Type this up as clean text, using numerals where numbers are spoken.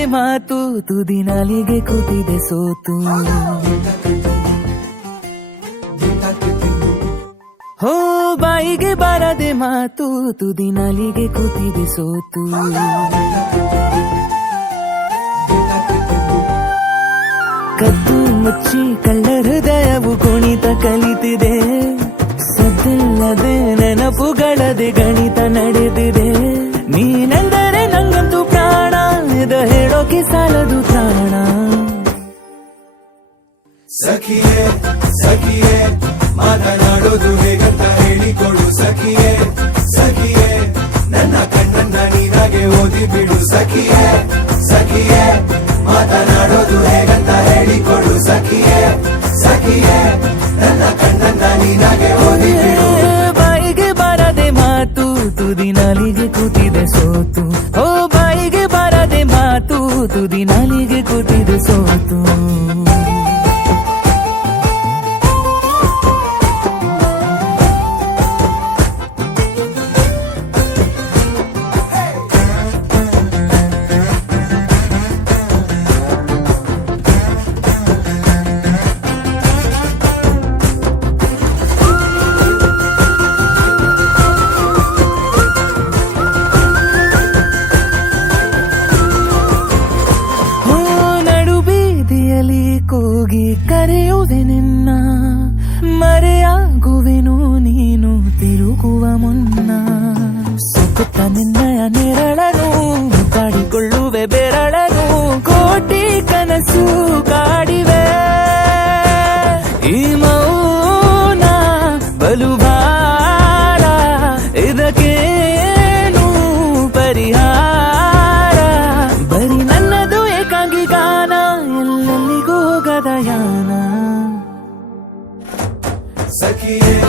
ಬಾರದೆ ಮಾತು ತುದಿ ನಾಲಿಗೆ ಕೂತಿದೆ ಸೋತು. ಹೋ ಬಾಯಿಗೆ ಬಾರದೆ ಮಾತು ತುದಿ ನಾಲಿಗೆ ಕೂತಿದೆ ಸೋತು. ಕದ್ದು ಮುಚ್ಚಿ ಕಳ್ಳ ಹೃದಯವು ಕುಣಿತ ಕಲಿತಿದೆ. ಸದ್ದಿಲ್ಲದೆ ನೆನಪುಗಳದೆ ಗಣಿತ ನಡೆದಿದೆ. ನೀನೆಂದರೆ ನಂಗಂತೂ ಪ್ರಾಣ, ಇದ ಹೇಳೋಕೆ ಸಾಲದು ಪ್ರಾಣ. ಸಖಿಯೇ ಸಖಿಯೇ ಮಾತನಾಡೋದು ಹೇಗಂತ ಹೇಳಿಕೊಡು. ಸಖಿಯೇ ಸಖಿಯೇ ನನ್ನ ಕಣ್ಣನ್ನ ನೀನಾಗೆ ಓದಿ ಬಿಡು. ಸಖಿಯೇ ಸಖಿಯೇ ಮಾತನಾಡೋದು ಹೇಗಂತ ಹೇಳಿಕೊಡು. ಸಖಿಯೇ ಸಖಿಯೇ ನನ್ನ ಕಣ್ಣನ್ನ ನೀನಾಗೆ ಓದಿ ಬಿಡು. ಬಾಯಿಗೆ ಬಾರದೆ ಮಾತು ತುದಿ ನಾಲಿಗೆ ಕೂತಿದೆ ಸೋತು. ಓ ಬಾಯಿಗೆ ಬಾರದೆ ಮಾತು ತುದಿ ನಾಲಿಗೆ ಕೂತಿದೆ ಸೋತು. ಕೂಗಿ ಕರೆಯುವೆ ನಿನ್ನ, ಮರೆಯಾಗುವೆನು ನೀನು ತಿರುಗುವ ಮುನ್ನ. ಸುತ್ತ ನಿನ್ನಯ ನೆರಳನು ಕಾಡಿಕೊಳ್ಳುವೆ ಬೆರಳನು. ಕೋಟಿ ಕನಸು ಕಾಡಿವೆ ಈ ಮೌನ ಬಲುಭಾರ. ಇದಕ್ಕೇನು ಪರಿಹಾರ? ಬರೀ ನನ್ನದು ಏಕಾಂಗಿ ಗಾನ, ಎಲ್ಲೆಲ್ಲಿಗೂ ಗದಯಾನ. ಸಖಿಯೇ